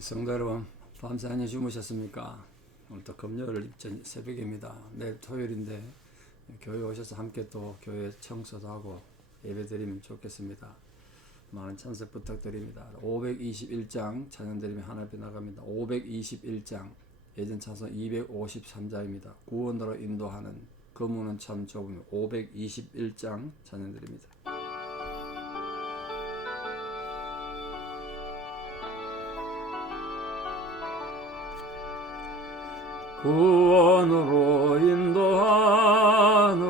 성도 여러분, 밤새 안녕 주무셨습니까? 오늘도 금요일 새벽입니다. 내일 토요일인데 교회 오셔서 함께 또 교회 청소도 하고 예배드리면 좋겠습니다. 많은 찬송 부탁드립니다. 521장 찬양드리면 하나님 나갑니다. 521장 예전 찬송 253장입니다. 구원으로 인도하는 그 문은 참 좁으며 521장 찬양드립니다. 구원으로 인도하는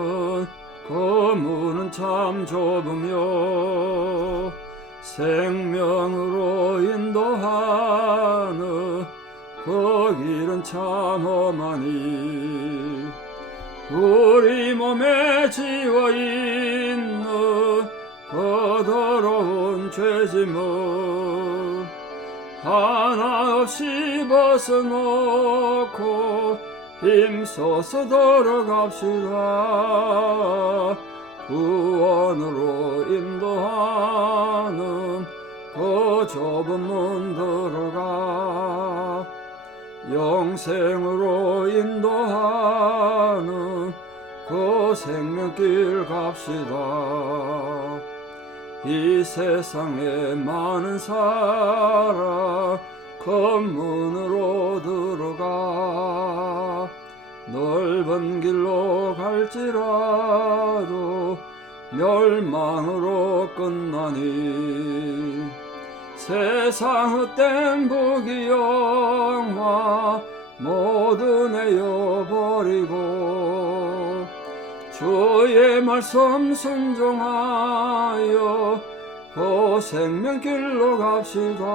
그 문은 참 좁으며 생명으로 인도하는 그 길은 참 험하니 우리 몸에 지워있는 그 더러운 죄짐을 하나 없이 벗어놓고 힘써서 걸어갑시다. 구원으로 인도하는 그 좁은 문 들어가 영생으로 인도하는 그 생명길 갑시다. 이 세상에 많은 사람 검문으로 들어가 넓은 길로 갈지라도 멸망으로 끝나니 세상 헛된 부귀영화 모두 내어버리고 주의 말씀 순종하여 그 생명길로 갑시다.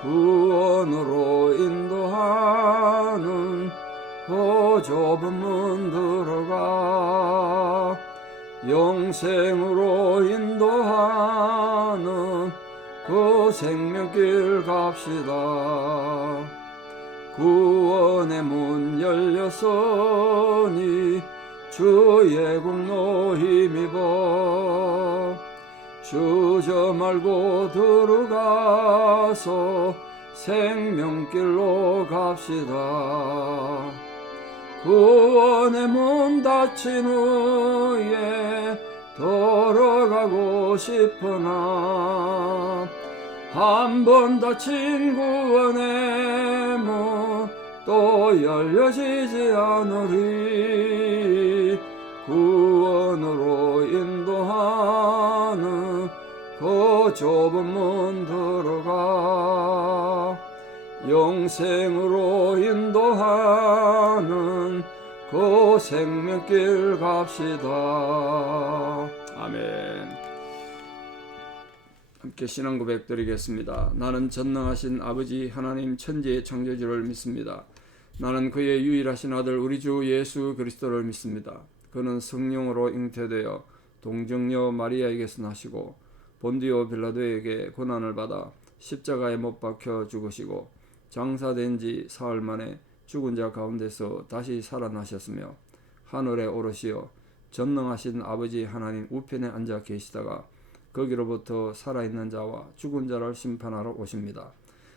구원으로 인도하는 그 좁은 문 들어가 영생으로 인도하는 그 생명길 갑시다. 구원의 문 열렸으니 주의 공로 힘입어 주저 말고 들어가서 생명길로 갑시다. 구원의 문 닫힌 후에 돌아가고 싶으나 한 번 닫힌 구원의 문 또 열려지지 않으리. 구원으로 인도하는 그 좁은 문 들어가 영생으로 인도하는 그 생명길 갑시다. 아멘. 함께 신앙 고백 드리겠습니다. 나는 전능하신 아버지 하나님 천지의 창조주를 믿습니다. 나는 그의 유일하신 아들 우리 주 예수 그리스도를 믿습니다. 그는 성령으로 잉태되어 동정녀 마리아에게서 나시고 본디오 빌라도에게 고난을 받아 십자가에 못 박혀 죽으시고 장사된 지 사흘 만에 죽은 자 가운데서 다시 살아나셨으며 하늘에 오르시어 전능하신 아버지 하나님 우편에 앉아 계시다가 거기로부터 살아있는 자와 죽은 자를 심판하러 오십니다.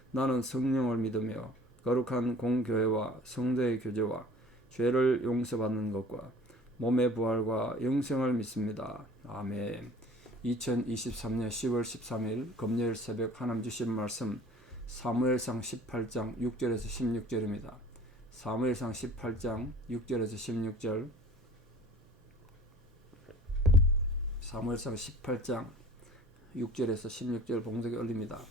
나는 성령을 믿으며 거룩한 공교회와 성도의 교제와 죄를 용서받는 것과 몸의 부활과 영생을 믿습니다. 아멘. 2023년 10월 13일 금요일 새벽 하나님 주신 말씀 사무엘상 18장 6절에서 16절입니다. 사무엘상 18장 6절에서 16절 사무엘상 18장 6절에서 16절 봉독에 올립니다.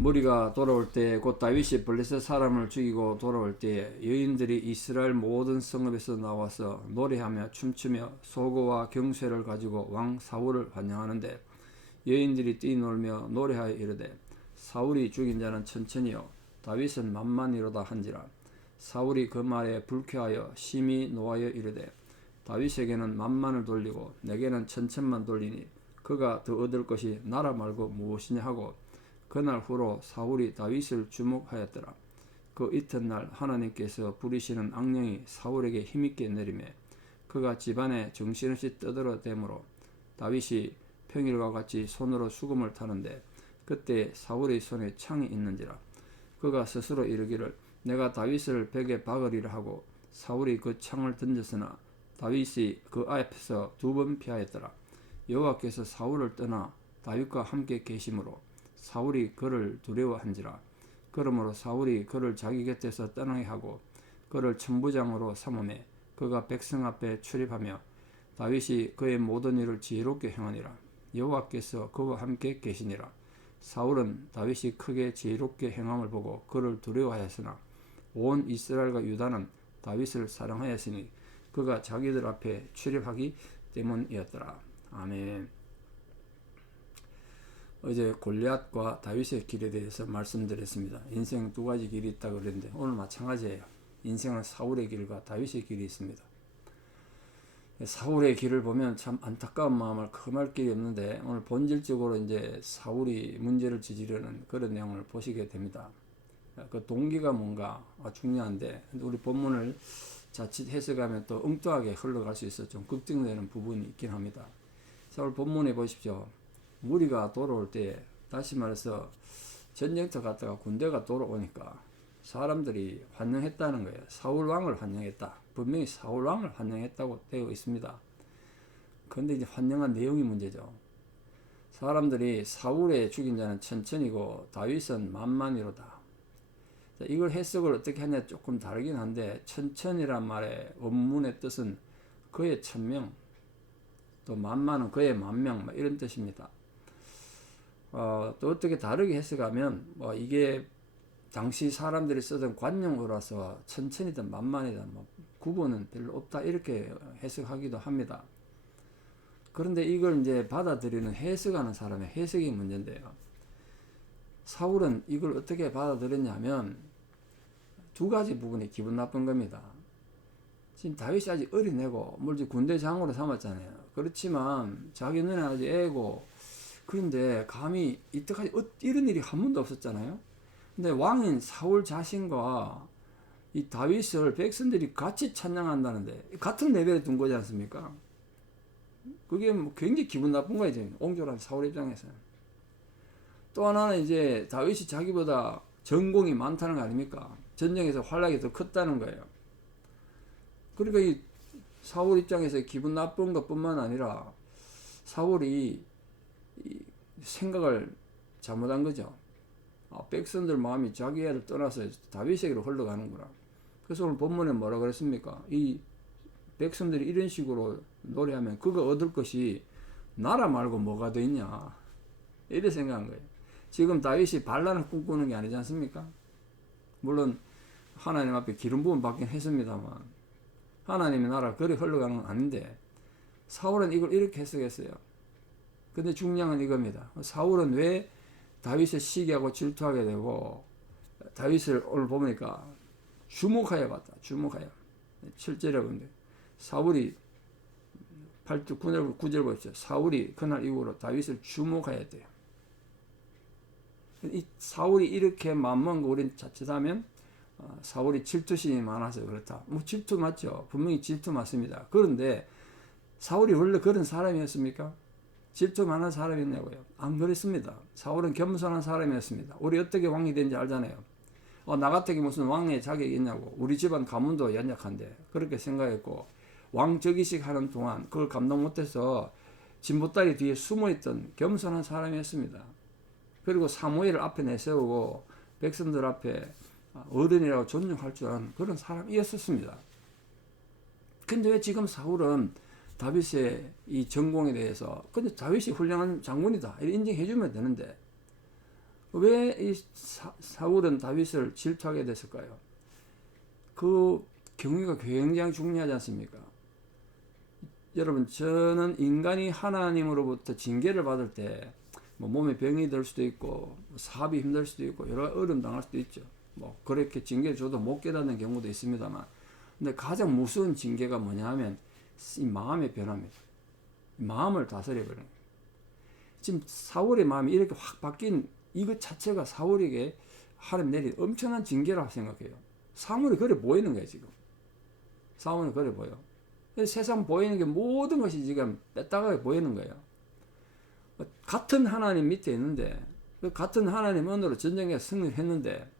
무리가 돌아올 때 곧 다윗이 블레셋 사람을 죽이고 돌아올 때에 여인들이 이스라엘 모든 성읍에서 나와서 노래하며 춤추며 소고와 경쇠를 가지고 왕 사울을 환영하는데 여인들이 뛰놀며 노래하여 이르되 사울이 죽인 자는 천천히요 다윗은 만만이로다 한지라. 사울이 그 말에 불쾌하여 심히 노하여 이르되 다윗에게는 만만을 돌리고 내게는 천천만 돌리니 그가 더 얻을 것이 나라 말고 무엇이냐 하고 그날 후로 사울이 다윗을 주목하였더라. 그 이튿날 하나님께서 부리시는 악령이 사울에게 힘있게 내리매 그가 집안에 정신없이 떠들어대므로 다윗이 평일과 같이 손으로 수금을 타는데 그때 사울의 손에 창이 있는지라. 그가 스스로 이르기를 내가 다윗을 벽에 박으리라 하고 사울이 그 창을 던졌으나 다윗이 그 앞에서 2번 피하였더라. 여호와께서 사울을 떠나 다윗과 함께 계심으로 사울이 그를 두려워한지라. 그러므로 사울이 그를 자기 곁에서 떠나게 하고 그를 천부장으로 삼음해 그가 백성 앞에 출입하며 다윗이 그의 모든 일을 지혜롭게 행하니라. 여호와께서 그와 함께 계시니라. 사울은 다윗이 크게 지혜롭게 행함을 보고 그를 두려워하였으나 온 이스라엘과 유다는 다윗을 사랑하였으니 그가 자기들 앞에 출입하기 때문이었더라. 아멘. 어제 골리앗과 다윗의 길에 대해서 말씀드렸습니다. 인생 2가지 길이 있다고 그랬는데 오늘 마찬가지예요. 인생은 사울의 길과 다윗의 길이 있습니다. 사울의 길을 보면 참 안타까운 마음을 금할 길이 없는데 오늘 본질적으로 이제 사울이 문제를 지지려는 그런 내용을 보시게 됩니다. 그 동기가 뭔가 중요한데 우리 본문을 자칫 해석하면 또 엉뚱하게 흘러갈 수 있어 좀 걱정되는 부분이 있긴 합니다. 자, 오늘 본문에 보십시오. 무리가 돌아올 때 다시 말해서 전쟁터 갔다가 군대가 돌아오니까 사람들이 환영했다는 거예요. 사울 왕을 환영했다. 분명히 사울 왕을 환영했다고 되어 있습니다. 그런데 이제 환영한 내용이 문제죠. 사람들이 사울의 죽인 자는 천천히고 다윗은 만만이로다. 이걸 해석을 어떻게 하냐 조금 다르긴 한데 천천히란 말의 원문의 뜻은 그의 1000명 또 만만은 그의 10,000명 이런 뜻입니다. 또 어떻게 다르게 해석하면 이게 당시 사람들이 쓰던 관용어라서 천천히든 만만이든 구분은 별로 없다 이렇게 해석하기도 합니다. 그런데 이걸 이제 받아들이는 해석하는 사람의 해석이 문제인데요. 사울은 이걸 어떻게 받아들였냐면 2가지 부분이 기분 나쁜 겁니다. 지금 다윗이 아직 어린애고 물론 군대 장으로 삼았잖아요. 그렇지만 자기 눈에 아직 애고 그런데 감히 이때까지 이런 일이 한 번도 없었잖아요. 근데 왕인 사울 자신과 이 다윗을 백성들이 같이 찬양한다는데 같은 레벨에 둔 거지 않습니까? 그게 굉장히 기분 나쁜 거예요. 지금 옹졸한 사울 입장에서는. 또 하나는 이제 다윗이 자기보다 전공이 많다는 거 아닙니까? 전쟁에서 활약이 더 컸다는 거예요. 그러니까 이 사울 입장에서 기분 나쁜 것뿐만 아니라 사울이 생각을 잘못한 거죠. 백성들 마음이 자기 애를 떠나서 다윗에게로 흘러가는구나. 그래서 오늘 본문에 뭐라 그랬습니까? 이 백성들이 이런 식으로 노래하면 그거 얻을 것이 나라 말고 뭐가 더 있냐 이래 생각한 거예요. 지금 다윗이 반란을 꿈꾸는 게 아니지 않습니까? 물론 하나님 앞에 기름 부음 받긴 했습니다만 하나님의 나라 그리 흘러가는 건 아닌데 사울은 이걸 이렇게 해석했어요. 근데 중요한 건 이겁니다. 사울은 왜 다윗을 시기하고 질투하게 되고 다윗을 오늘 보니까 주목하여 봤다. 주목하여. 7절에 보는데 사울이 8절 9절 보십시오. 사울이 그날 이후로 다윗을 주목하였대요. 이 사울이 이렇게 마음먹은 거 우리는 자칫하면 사울이 질투심이 많아서 그렇다. 질투 맞죠. 분명히 질투 맞습니다. 그런데 사울이 원래 그런 사람이었습니까? 질투 많은 사람이었냐고요? 안 그랬습니다. 사울은 겸손한 사람이었습니다. 우리 어떻게 왕이 된지 알잖아요. 나 같은 무슨 왕의 자격이 있냐고. 우리 집안 가문도 연약한데 그렇게 생각했고 왕적이식 하는 동안 그걸 감당 못해서 진보다리 뒤에 숨어있던 겸손한 사람이었습니다. 그리고 사무엘을 앞에 내세우고 백성들 앞에 어른이라고 존중할 줄 아는 그런 사람이었습니다. 근데 왜 지금 사울은 다윗의 이 전공에 대해서 근데 다윗이 훌륭한 장군이다 이렇게 인정해주면 되는데 왜 이 사울은 다윗을 질투하게 됐을까요? 그 경위가 굉장히 중요하지 않습니까? 여러분 저는 인간이 하나님으로부터 징계를 받을 때 몸에 병이 들 수도 있고 사업이 힘들 수도 있고 여러 어려움 당할 수도 있죠. 그렇게 징계를 줘도 못 깨닫는 경우도 있습니다만 근데 가장 무서운 징계가 뭐냐 하면 이 마음의 변화입니다. 마음을 다스려버리는 거예요. 지금 사울의 마음이 이렇게 확 바뀐 이것 자체가 사울에게 하나님 내린 엄청난 징계라고 생각해요. 사울이 그래 보이는 거예요. 지금 사울은 그래 보여. 세상 보이는 게 모든 것이 지금 뺐다가게 보이는 거예요. 같은 하나님 밑에 있는데 같은 하나님 은혜로 전쟁에 승리했는데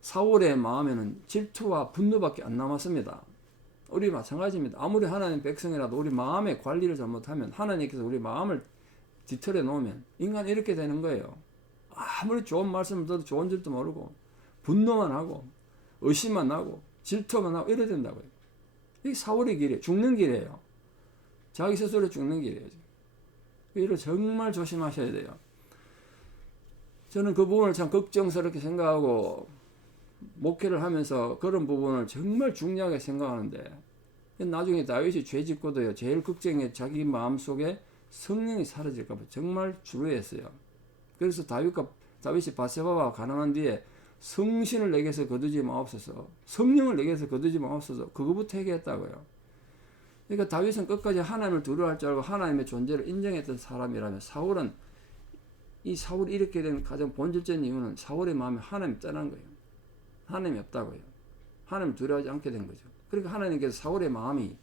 사울의 마음에는 질투와 분노밖에 안 남았습니다. 우리 마찬가지입니다. 아무리 하나님 백성이라도 우리 마음의 관리를 잘못하면, 하나님께서 우리 마음을 뒤틀어 놓으면 인간이 이렇게 되는 거예요. 아무리 좋은 말씀을 들어도 좋은 줄도 모르고 분노만 하고 의심만 하고 질투만 하고 이래야 된다고요. 이게 사울의 길이에요. 죽는 길이에요. 자기 스스로 죽는 길이에요. 이를 정말 조심하셔야 돼요. 저는 그 부분을 참 걱정스럽게 생각하고 목회를 하면서 그런 부분을 정말 중요하게 생각하는데, 나중에 다윗이 죄 짓고도요, 제일 걱정이 자기 마음속에 성령이 사라질까 봐 정말 주로했어요. 그래서 다윗이 바세바와 가난한 뒤에 성신을 내게서 거두지 마옵소서, 성령을 내게서 거두지 마옵소서, 그거부터 얘기했다고요. 그러니까 다윗은 끝까지 하나님을 두려워할 줄 알고 하나님의 존재를 인정했던 사람이라면, 사울이 이렇게 된 가장 본질적인 이유는 사울의 마음에 하나님이 떠난 거예요. 하나님이 없다고요. 하나님을 두려워하지 않게 된 거죠. 그러니까 하나님께서 사울의 마음이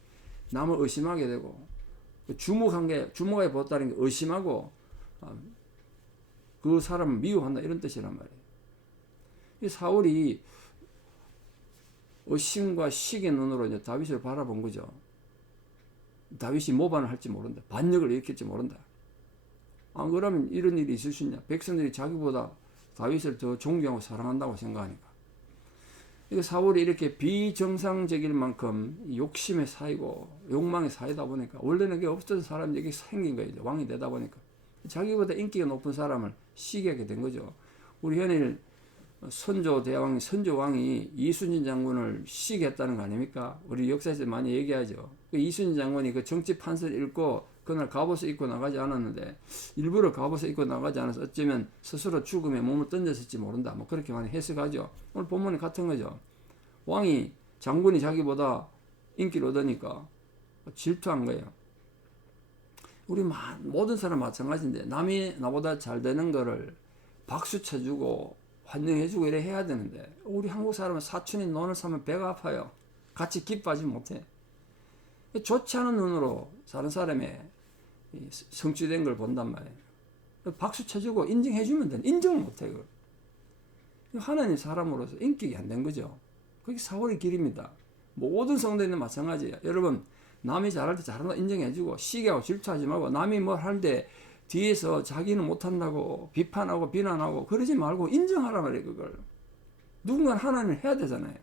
남을 의심하게 되고, 주목하게 보았다는 게 의심하고, 그 사람을 미워한다, 이런 뜻이란 말이에요. 이 사울이 의심과 시기의 눈으로 이제 다윗을 바라본 거죠. 다윗이 모반을 할지 모른다. 반역을 일으킬지 모른다. 안 그러면 이런 일이 있을 수 있냐. 백성들이 자기보다 다윗을 더 존경하고 사랑한다고 생각하니까. 사울이 이렇게 비정상적일 만큼 욕심에 쌓이고 욕망에 쌓이다 보니까, 원래는 그게 없었던 사람이 여기 생긴 거예요. 왕이 되다 보니까 자기보다 인기가 높은 사람을 시기하게 된 거죠. 우리 현일 선조왕이 이순신 장군을 시기했다는 거 아닙니까? 우리 역사에서 많이 얘기하죠. 이순신 장군이 그 정치 판서를 읽고 그날 갑옷을 입고 나가지 않았는데, 일부러 갑옷을 입고 나가지 않아서 어쩌면 스스로 죽음에 몸을 던졌을지 모른다, 뭐 그렇게 많이 해석하죠. 오늘 본문이 같은 거죠. 장군이 자기보다 인기를 얻으니까 질투한 거예요. 우리 모든 사람 마찬가지인데, 남이 나보다 잘 되는 거를 박수 쳐주고 환영해주고 이래 해야 되는데, 우리 한국 사람은 사촌이 논을 사면 배가 아파요. 같이 기뻐하지 못해. 좋지 않은 눈으로 다른 사람의 성취된 걸 본단 말이에요. 박수 쳐주고 인정해주면 돼. 인정을 못해. 그걸. 하나님 사람으로서 인격이 안 된 거죠. 그게 사울의 길입니다. 모든 성도인은 마찬가지예요. 여러분, 남이 잘할 때 잘한다 인정해주고, 시기하고 질투하지 말고, 남이 뭘 하는데 뒤에서 자기는 못한다고 비판하고 비난하고 그러지 말고 인정하라 말이에요. 그걸 누군가 하나님을 해야 되잖아요.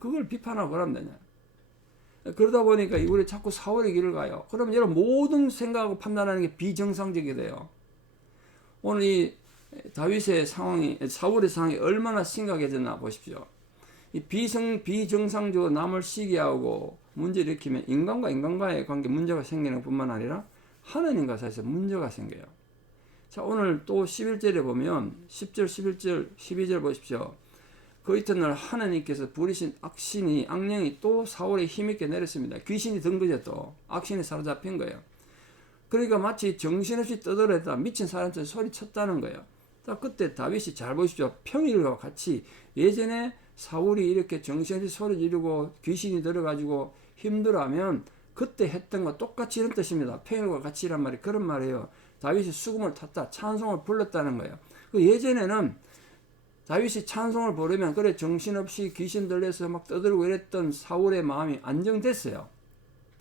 그걸 비판하고 그러면 되냐. 그러다 보니까 우리 자꾸 사울의 길을 가요. 그러면 여러분 모든 생각하고 판단하는 게 비정상적이 돼요. 오늘 이 사울의 상황이 얼마나 심각해졌나 보십시오. 이 비정상적으로 남을 시기하고 문제를 일으키면 인간과 인간과의 관계 문제가 생기는 뿐만 아니라 하나님과 사이에서 문제가 생겨요. 자, 오늘 또 11절에 보면 10절, 11절, 12절 보십시오. 그 이튿날 하나님께서 부리신 악령이 또 사울에 힘있게 내렸습니다. 귀신이 든 거죠. 또 악신이 사로잡힌 거예요. 그러니까 마치 정신없이 떠들었다 미친 사람처럼 소리쳤다는 거예요. 자, 그때 다윗이 잘 보십시오. 평일과 같이 예전에 사울이 이렇게 정신없이 소리 지르고 귀신이 들어가지고 힘들어하면 그때 했던 거 똑같이 이런 뜻입니다. 평일과 같이란 말이 그런 말이에요. 다윗이 수금을 탔다, 찬송을 불렀다는 거예요. 그 예전에는 다윗이 찬송을 부르면 그래 정신없이 귀신 들려서 막 떠들고 이랬던 사울의 마음이 안정됐어요.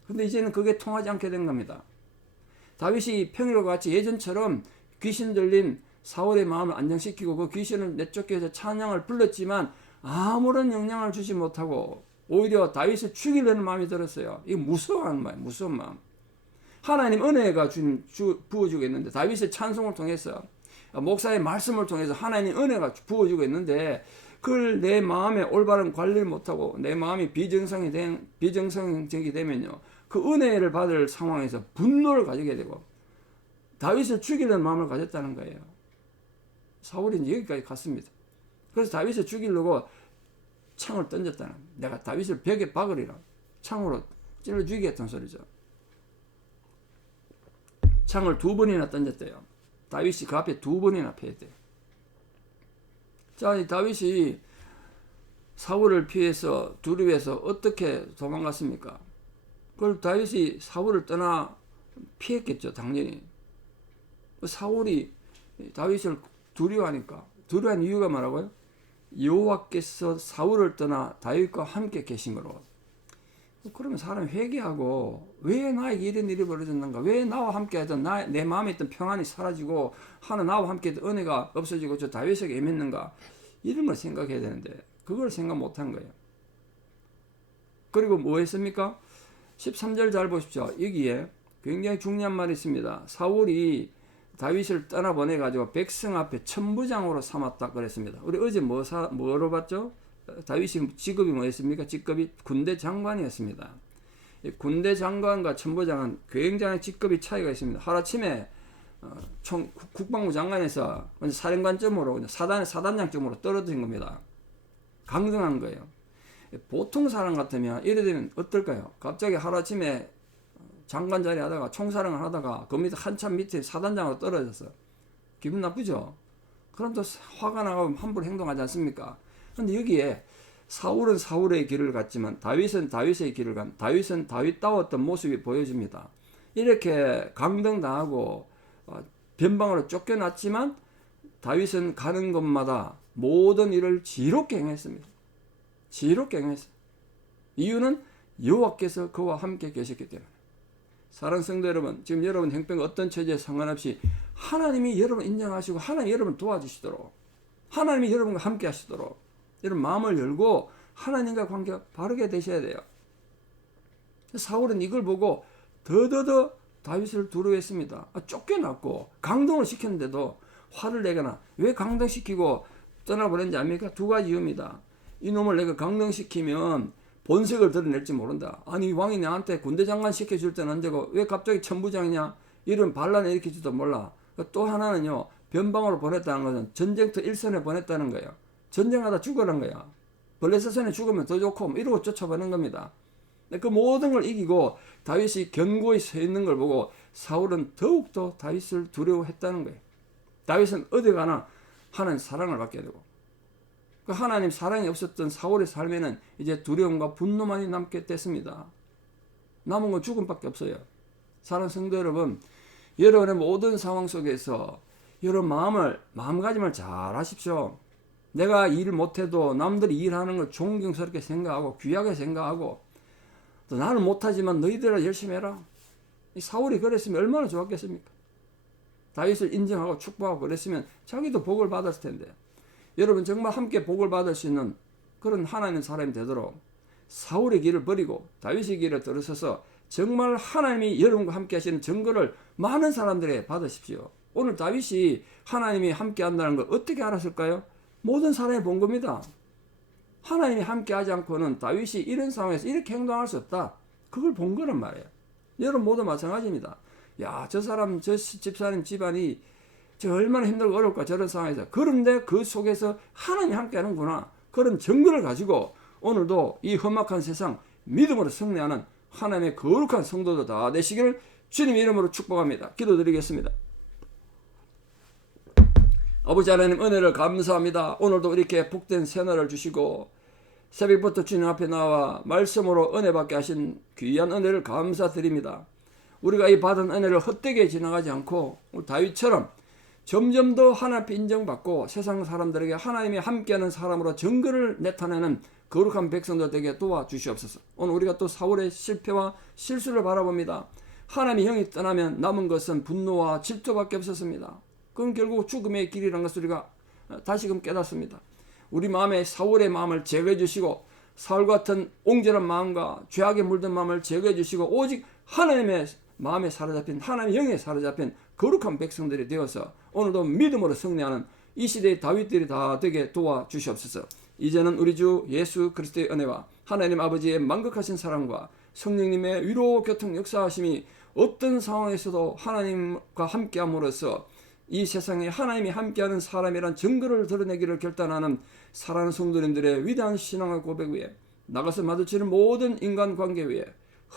근데 이제는 그게 통하지 않게 된 겁니다. 다윗이 평일과 같이 예전처럼 귀신 들린 사울의 마음을 안정시키고 그 귀신을 내쫓겨서 찬양을 불렀지만 아무런 영향을 주지 못하고 오히려 다윗을 죽이려는 마음이 들었어요. 이게 무서워하는 마음, 무서운 마음. 하나님 은혜가 부어주고 있는데, 다윗의 찬송을 통해서, 목사의 말씀을 통해서 하나님 은혜가 부어주고 있는데, 그걸 내 마음에 올바른 관리를 못하고 내 마음이 비정상적이 되면요, 그 은혜를 받을 상황에서 분노를 가지게 되고 다윗을 죽이려는 마음을 가졌다는 거예요. 사울이 여기까지 갔습니다. 그래서 다윗을 죽이려고 창을 던졌다는, 내가 다윗을 벽에 박으리라 창으로 찔러 죽이겠다는 소리죠. 창을 2번이나 던졌대요. 다윗이 그 앞에 2번이나 패했대요. 자, 이 다윗이 사울을 피해서 두려워해서 어떻게 도망갔습니까? 그걸 다윗이 사울을 떠나 피했겠죠, 당연히. 사울이 다윗을 두려워한 이유가 뭐라고요? 여호와께서 사울을 떠나 다윗과 함께 계심으로. 그러면 사람이 회개하고 왜 나에게 이런 일이 벌어졌는가? 왜 나와 함께 하던 내 마음에 있던 평안이 사라지고 하나 나와 함께 했던 은혜가 없어지고 저 다윗에게 애맸는가? 이런 걸 생각해야 되는데 그걸 생각 못한 거예요. 그리고 뭐 했습니까? 13절 잘 보십시오. 여기에 굉장히 중요한 말이 있습니다. 사울이 다윗을 떠나보내가지고 백성 앞에 천부장으로 삼았다 그랬습니다. 우리 어제 뭐로 봤죠? 다윗이 직업이 뭐였습니까? 직업이 군대 장관이었습니다. 군대 장관과 천부장은 굉장히 직급이 차이가 있습니다. 하루아침에 국방부 장관에서 사령관쯤으로 사단장쯤으로 떨어진 겁니다. 강등한 거예요. 보통 사람 같으면 이래 되면 어떨까요? 갑자기 하루아침에 장관 자리 하다가 총사령을 하다가 그 밑에 한참 밑에 사단장으로 떨어졌어. 기분 나쁘죠? 그럼 또 화가 나고 함부로 행동하지 않습니까? 근데 여기에 사울은 사울의 길을 갔지만 다윗은 다윗의 길을 간, 다윗은 다윗다웠던 모습이 보여집니다. 이렇게 강등당하고 변방으로 쫓겨났지만 다윗은 가는 곳마다 모든 일을 지혜롭게 행했습니다. 지혜롭게 행했어요. 이유는 여호와께서 그와 함께 계셨기 때문에. 사랑하는 성도 여러분, 지금 여러분 형편 어떤 처지에 상관없이 하나님이 여러분 인정하시고 하나님이 여러분 도와주시도록, 하나님이 여러분과 함께 하시도록 여러분 마음을 열고 하나님과 관계가 바르게 되셔야 돼요. 사울은 이걸 보고 더더더 다윗을 두려워했습니다. 쫓겨났고 강등을 시켰는데도 화를 내거나 왜 강등시키고 떠나보낸지 압니까? 두 가지 이유입니다. 이놈을 내가 강등시키면 본색을 드러낼지 모른다. 아니 왕이 나한테 군대장관 시켜줄 때는 언제고 왜 갑자기 천부장이냐, 이런 반란을 일으킬지도 몰라. 또 하나는요, 변방으로 보냈다는 것은 전쟁터 일선에 보냈다는 거예요. 전쟁하다 죽으라는 거야. 블레셋선에 죽으면 더 좋고 이러고 쫓아보는 겁니다. 그 모든 걸 이기고 다윗이 견고히 서 있는 걸 보고 사울은 더욱더 다윗을 두려워했다는 거예요. 다윗은 어디 가나 하나님 사랑을 받게 되고, 그 하나님 사랑이 없었던 사울의 삶에는 이제 두려움과 분노만이 남게 됐습니다. 남은 건 죽음밖에 없어요. 사랑하는 성도 여러분, 여러분의 모든 상황 속에서 여러분 마음가짐을 잘 하십시오. 내가 일 못해도 남들이 일하는 걸 존경스럽게 생각하고 귀하게 생각하고, 또 나는 못하지만 너희들아 열심히 해라. 이 사울이 그랬으면 얼마나 좋았겠습니까? 다윗을 인정하고 축복하고 그랬으면 자기도 복을 받았을 텐데. 여러분 정말 함께 복을 받을 수 있는 그런 하나님의 사람이 되도록 사울의 길을 버리고 다윗의 길을 들어서서 정말 하나님이 여러분과 함께 하시는 증거를 많은 사람들에게 받으십시오. 오늘 다윗이 하나님이 함께 한다는 걸 어떻게 알았을까요? 모든 사람이 본 겁니다. 하나님이 함께 하지 않고는 다윗이 이런 상황에서 이렇게 행동할 수 없다. 그걸 본 거란 말이에요. 여러분 모두 마찬가지입니다. 야, 저 사람, 저 집사님 집안이 저 얼마나 힘들고 어렵고 저런 상황에서, 그런데 그 속에서 하나님이 함께 하는구나. 그런 증거를 가지고 오늘도 이 험악한 세상 믿음으로 승리하는 하나님의 거룩한 성도들 다 되시기를 주님 이름으로 축복합니다. 기도드리겠습니다. 아버지 하나님, 은혜를 감사합니다. 오늘도 이렇게 복된 새날을 주시고 새벽부터 주님 앞에 나와 말씀으로 은혜 받게 하신 귀한 은혜를 감사드립니다. 우리가 이 받은 은혜를 헛되게 지나가지 않고 우리 다윗처럼 점점 더 하나님 앞에 인정받고 세상 사람들에게 하나님이 함께하는 사람으로 증거를 나타내는 거룩한 백성들 되게 도와주시옵소서. 오늘 우리가 또 사울의 실패와 실수를 바라봅니다. 하나님이 형이 떠나면 남은 것은 분노와 질투밖에 없었습니다. 그건 결국 죽음의 길이라는 것을 우리가 다시금 깨닫습니다. 우리 마음에 사울의 마음을 제거해 주시고 사울 같은 옹졸한 마음과 죄악에 물든 마음을 제거해 주시고 오직 하나님의 마음에 사로잡힌, 하나님의 영에 사로잡힌 거룩한 백성들이 되어서 오늘도 믿음으로 승리하는 이 시대의 다윗들이 다 되게 도와주시옵소서. 이제는 우리 주 예수 그리스도의 은혜와 하나님 아버지의 만극하신 사랑과 성령님의 위로 교통 역사하심이 어떤 상황에서도 하나님과 함께함으로써 이 세상에 하나님이 함께하는 사람이란 증거를 드러내기를 결단하는 사랑하는 성도님들의 위대한 신앙의 고백 위에, 나가서 마주치는 모든 인간관계 위에,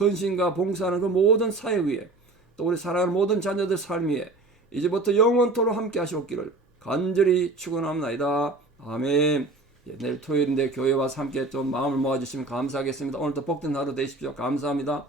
헌신과 봉사하는 그 모든 사회 위에, 또 우리 사랑하는 모든 자녀들 삶 위에 이제부터 영원토록 함께 하시옵기를 간절히 축원합니다. 아멘. 내일 토요일인데 교회 와서 함께 좀 마음을 모아주시면 감사하겠습니다. 오늘도 복된 하루 되십시오. 감사합니다.